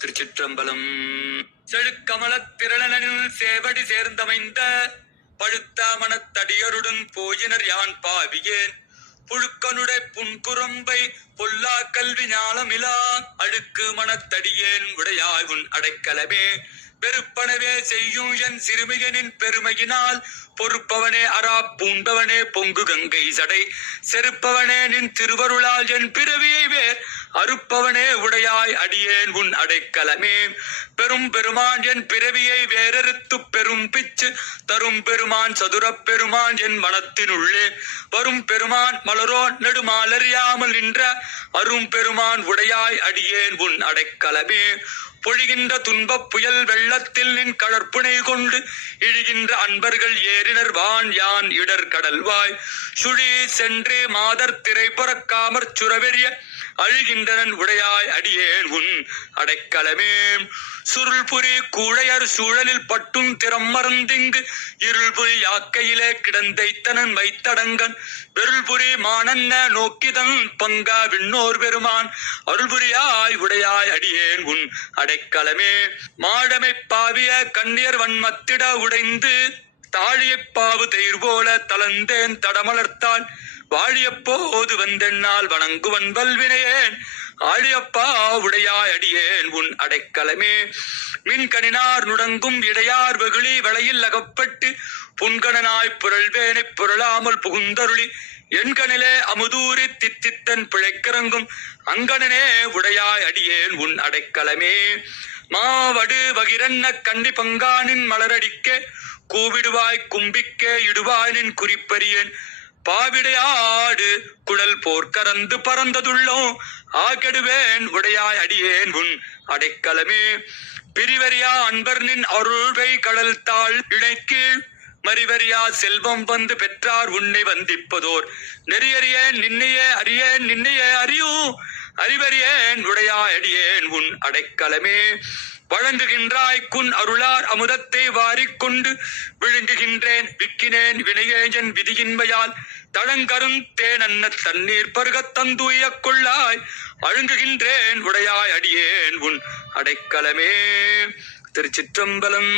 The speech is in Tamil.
திருச்சிற்றம்பலம். செழுக்கமலத் திரளனில் சேவடி சேர்ந்தமைந்த பழுத்த மனத்தடியருடன் போயினர் யான் பாவியேன். புழுக்கனுடை புன்குரம்பை பொல்லா கல்வி ஞாலமிலா அழுக்கு மனத்தடியேன் உடையாய் உன் அடைக்கலமே. பெருப்பனவே செய்யும் என் சிறுமியனின் பெருமையினால் பொறுப்பவனே அரா பூண்டவனே பொங்கு கங்கை சடை செருப்பவனே நின் திருவருளால் என் பிறவியை வேர் அறுப்பவனே உடையாய் அடியேன் உன் அடைக்கலமே. பெரும் பெருமான் என் பிறவியை வேறறுத்து பெரும் பிச்சு தரும் பெருமான் சதுரப் பெருமான் என் மனத்தினுள்ளே வரும் பெருமான் மலரோ நெடுமாலறியாமல் நின்ற அரும் பெருமான் உடையாய் அடியேன் உன் அடைக்கலமே. பொழிகின்ற துன்பப் புயல் வெள்ளத்தில் நின் கடற்புனை கொண்டு இழிகின்ற அன்பர்கள் ஏறினர் வான் யான் இடர் கடல்வாய் சுழி சென்று மாதர் திரை புறக்காமற் சுரவெறிய அழுகின்றனன் உடையாய் அடியேன் உன் அடைக்கலமே. சுருள்புரி கூழையர் சூழலில் பட்டும் திறம் மறந்திங்கு இருள்புரி யாக்கையிலே கிடந்தைத்தனன் வைத்தடங்கன் வெருள்புரி மானன்ன நோக்கிதன் பங்கா விண்ணோர் பெருமான் அருள்புரியாய் உடையாய் அடியேன் உன் அடைக்கலமே. மாடமை பாவிய கண்ணியர் வன்மத்திட உடைந்து தாழியப் பாவு தெயிர் போல தளர்ந்தேன் தடமலர்த்தாள் வாழியப்போது வந்தென்னால் வணங்குவன் வல்வினையேன் ஆழியப்பா உடையாய் அடியேன் உன் அடைக்கலமே. மின்கணினார் நுடங்கும் இடையார் வெகுளி வளையில் அகப்பட்டு புன்கணனாய் புரள்வேனைப் புரளாமல் புகுந்தருளி எண்கணிலே அமுதூரி தித்தித்தன் பிழைக்கிறங்கும் அங்கணனே உடையாய் அடியேன் உன் அடைக்கலமே. மாவடு வகிரன்ன கண்ணி பங்கானின் மலரடிக்கே கூவிடுவாய் கும்பிக்கே இடுவாயினின் குறிப்பறியேன் பாவிடையாடு குழல் போர்க்கறந்து பறந்ததுள்ளோ ஆகெடுவேன் உடையாய் அடியேன் உன் அடைக்கலமே. பிரிவரியா அன்பர்னின் அருள்வை கடல் தாழ் இணைக்கீழ் மறிவரியா செல்வம் வந்து பெற்றார் உன்னை வந்திப்பதோர் நெறியறியேன் நின்னையே அறியேன் நின்னையே அறியும் அறிவறியேன் உடையாய் அடியேன் உன் அடைக்கலமே. வழங்குகின்றாய் குன் அருளார் அமுதத்தை வாரிக்கொண்டு விழுங்குகின்றேன் விக்கினேன் வினையேஜன் விதியின்மையால் தளங்கரும் தேனன்ன தண்ணீர் பருகத் தந்துய கொள்ளாய் அழுங்குகின்றேன் உடையாய் அடியேன் உன் அடைக்கலமே. திருச்சிற்றம்பலம்.